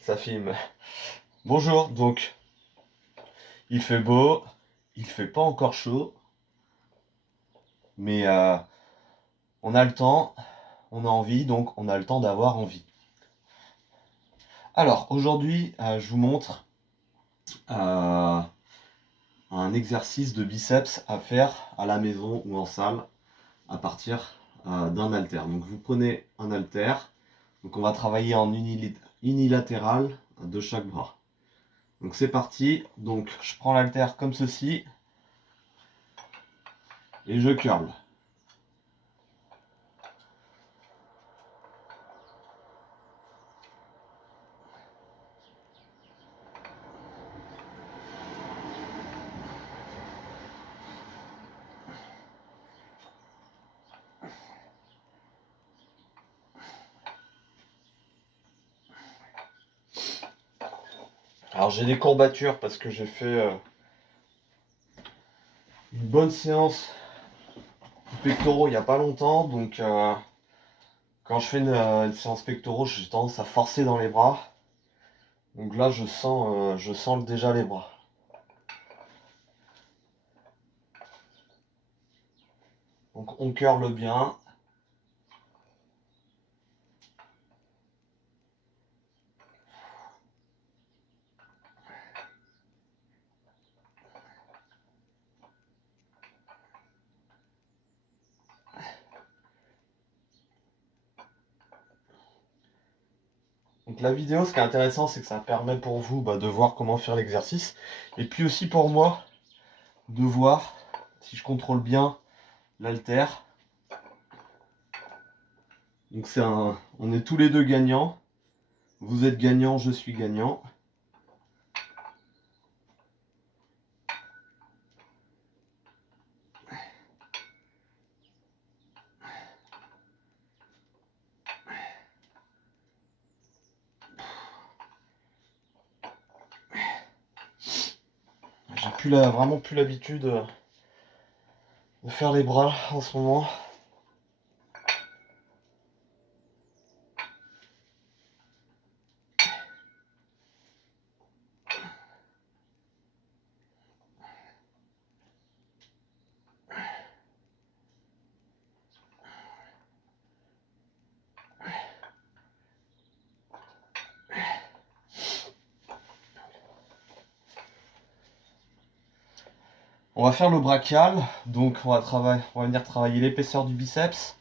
Ça filme. Bonjour, donc il fait beau, il fait pas encore chaud, mais on a le temps, on a envie, donc on a le temps d'avoir envie. Alors aujourd'hui, je vous montre euh, un exercice de biceps à faire à la maison ou en salle à partir d'un haltère. Donc vous prenez un haltère, donc on va travailler en unilatéral de chaque bras. Donc c'est parti, donc je prends l'haltère comme ceci et je curl. Alors j'ai des courbatures parce que j'ai fait une bonne séance de pectoraux il n'y a pas longtemps, donc quand je fais une séance pectoraux, j'ai tendance à forcer dans les bras. Donc là je sens déjà les bras. Donc on curle bien. Donc la vidéo, ce qui est intéressant, c'est que ça permet pour vous de voir comment faire l'exercice. Et puis aussi pour moi, de voir si je contrôle bien l'haltère. Donc on est tous les deux gagnants. Vous êtes gagnant, je suis gagnant. J'ai vraiment plus l'habitude de faire les bras en ce moment. On va faire le brachial, donc on va venir travailler l'épaisseur du biceps.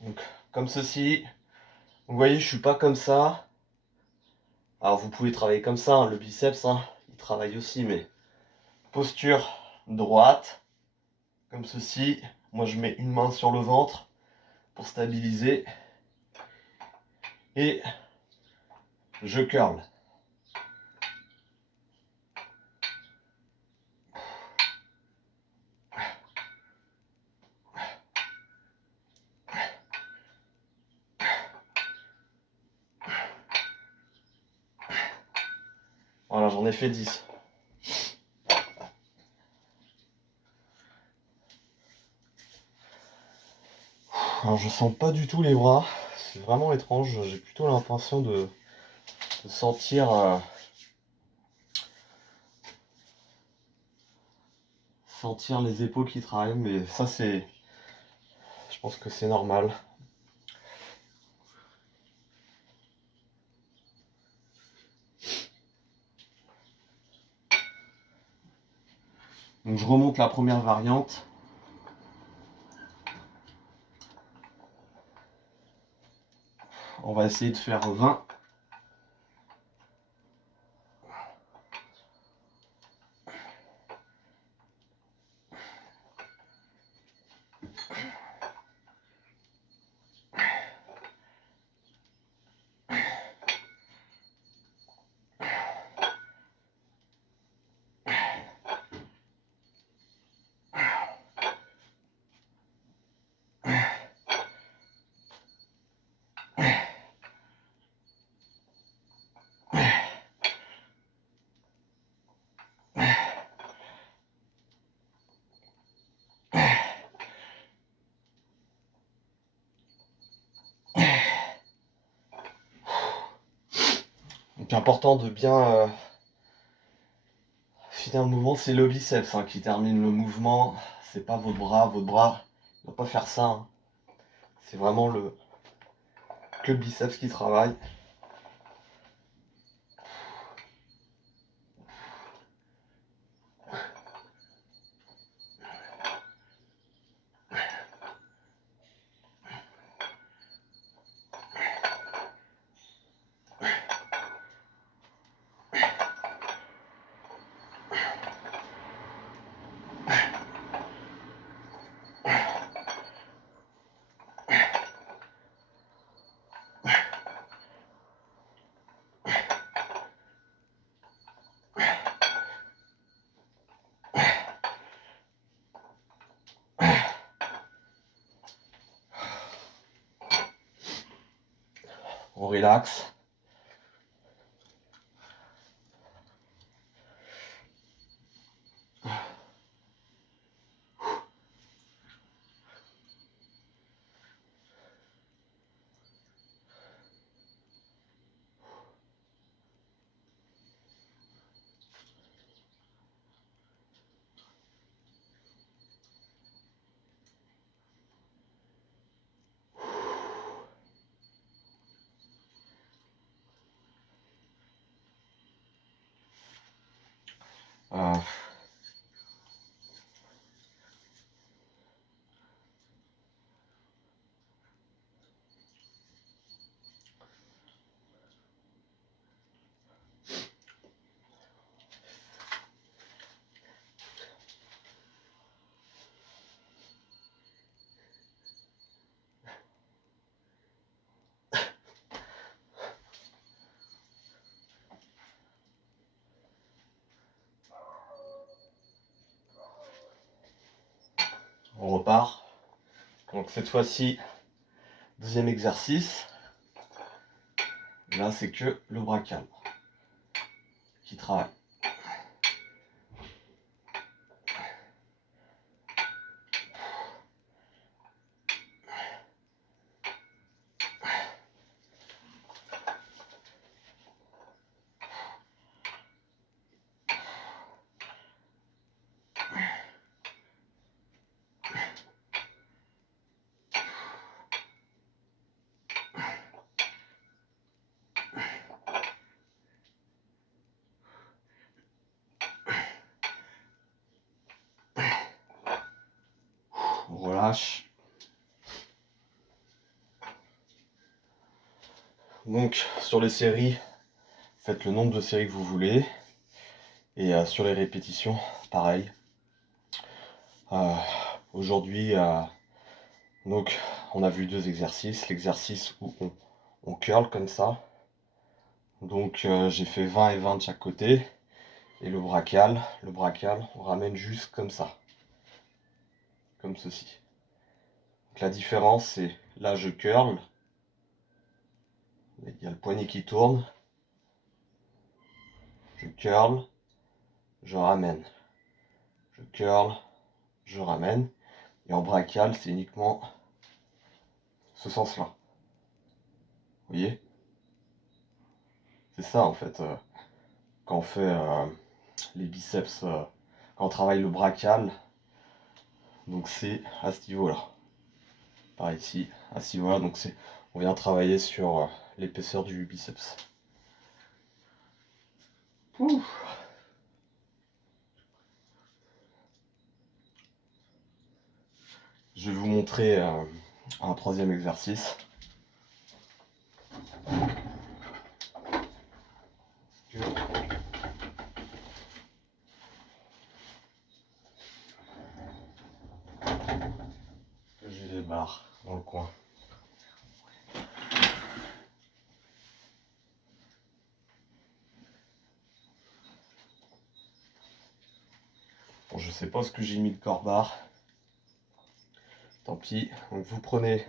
Donc comme ceci. Vous voyez, je suis pas comme ça. Alors vous pouvez travailler comme ça, hein, le biceps, hein, il travaille aussi, mais posture droite, comme ceci. Moi je mets une main sur le ventre pour stabiliser. Et je curl. Voilà, j'en ai fait 10. Alors je sens pas du tout les bras, c'est vraiment étrange, j'ai plutôt l'impression de sentir les épaules qui travaillent, mais ça je pense que c'est normal. Donc je remonte la première variante. On va essayer de faire 20. Donc important de bien finir le mouvement, c'est le biceps qui termine le mouvement, c'est pas votre bras ne va pas faire ça, hein. C'est vraiment que le biceps qui travaille. On relaxe. Euh, on repart. Donc cette fois-ci, deuxième exercice. Là, c'est que le bras calme qui travaille. On relâche. Donc sur les séries, faites le nombre de séries que vous voulez. Et sur les répétitions, pareil. Aujourd'hui, donc on a vu deux exercices. L'exercice où on curl comme ça. Donc j'ai fait 20 et 20 de chaque côté. Et le brachial, on ramène juste comme ça. Comme ceci. Donc la différence, c'est là je curl. Il y a le poignet qui tourne. Je curl, je ramène. Je curl, je ramène. Et en brachial, c'est uniquement ce sens-là. Vous voyez? C'est ça en fait. Quand on fait les biceps, quand on travaille le brachial, donc c'est à ce niveau-là. Par ici, à ce niveau-là, donc on vient travailler sur l'épaisseur du biceps. Ouh. Je vais vous montrer un troisième exercice. J'ai les barres dans le coin. Bon, je sais pas ce que j'ai mis de corps barre. Tant pis. Donc vous prenez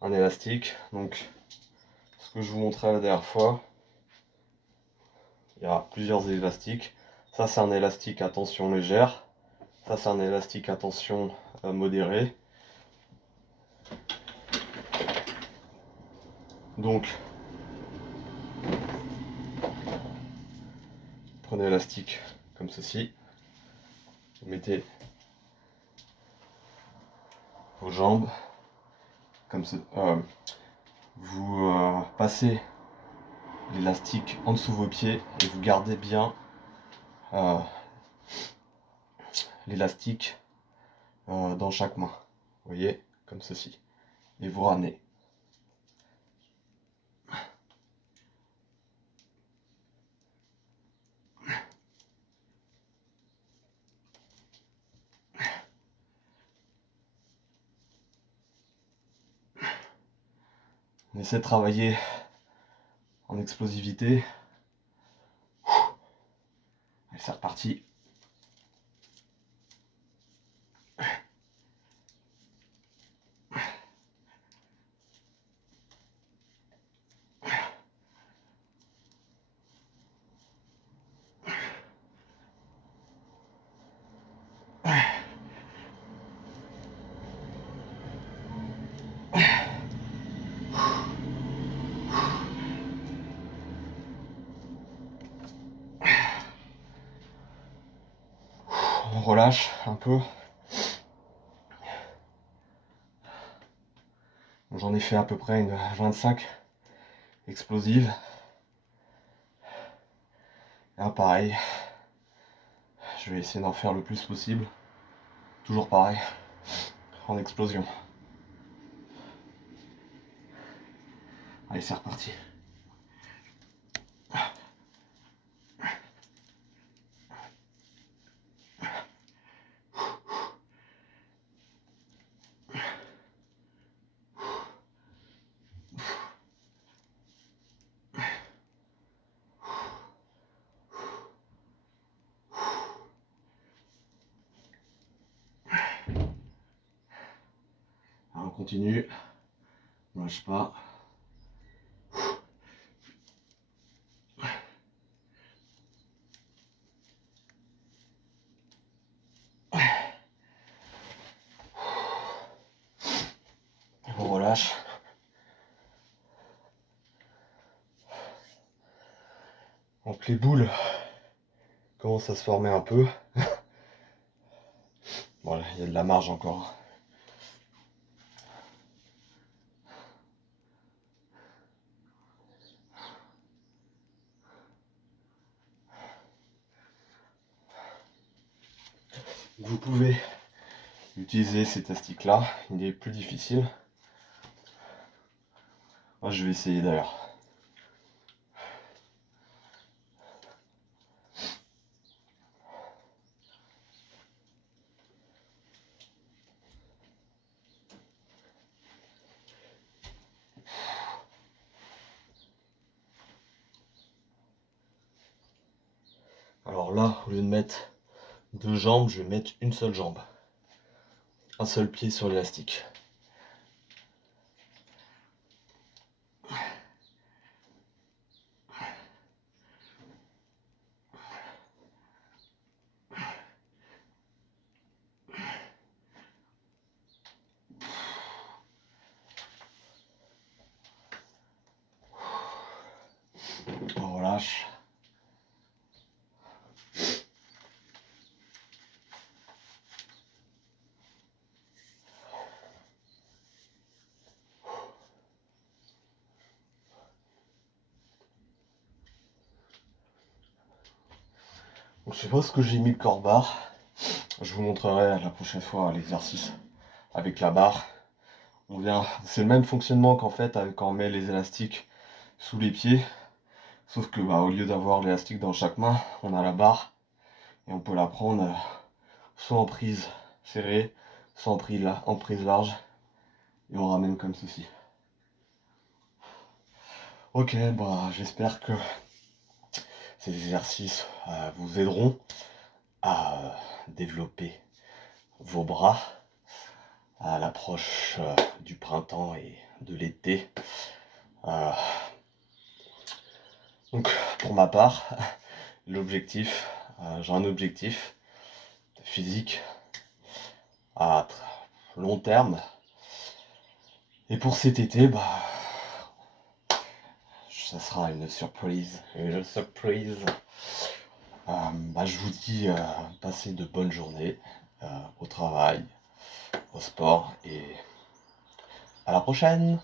un élastique. Donc ce que je vous montrais la dernière fois. Il y a plusieurs élastiques. Ça c'est un élastique à tension légère. Ça c'est un élastique à tension modérée. Donc prenez l'élastique comme ceci, vous mettez vos jambes comme ce, vous passez l'élastique en dessous de vos pieds et vous gardez bien l'élastique dans chaque main. Vous voyez, comme ceci. Et vous ramenez. On essaie de travailler en explosivité. Allez, c'est reparti. On relâche un peu. J'en ai fait à peu près une 25 explosives. Là, pareil, je vais essayer d'en faire le plus possible. Toujours pareil, en explosion. Allez, c'est reparti. Alors, on continue, on lâche pas. On relâche. Donc les boules commencent à se former un peu. Voilà, il y a de la marge encore. Vous pouvez utiliser cet élastique là, il est plus difficile. Moi je vais essayer d'ailleurs. Alors là, au lieu de mettre deux jambes, je vais mettre une seule jambe. Un seul pied sur l'élastique. On relâche. Donc, je sais pas ce que j'ai mis le corps barre. Je vous montrerai la prochaine fois l'exercice avec la barre. C'est le même fonctionnement qu'en fait quand on met les élastiques sous les pieds. Sauf que au lieu d'avoir l'élastique dans chaque main, on a la barre. Et on peut la prendre soit en prise serrée, soit en prise large. Et on ramène comme ceci. Ok, j'espère que ces exercices vous aideront à développer vos bras à l'approche du printemps et de l'été. Donc pour ma part, j'ai un objectif physique à long terme. Et pour cet été, ça sera une surprise. Je vous dis, passez de bonnes journées au travail, au sport et à la prochaine!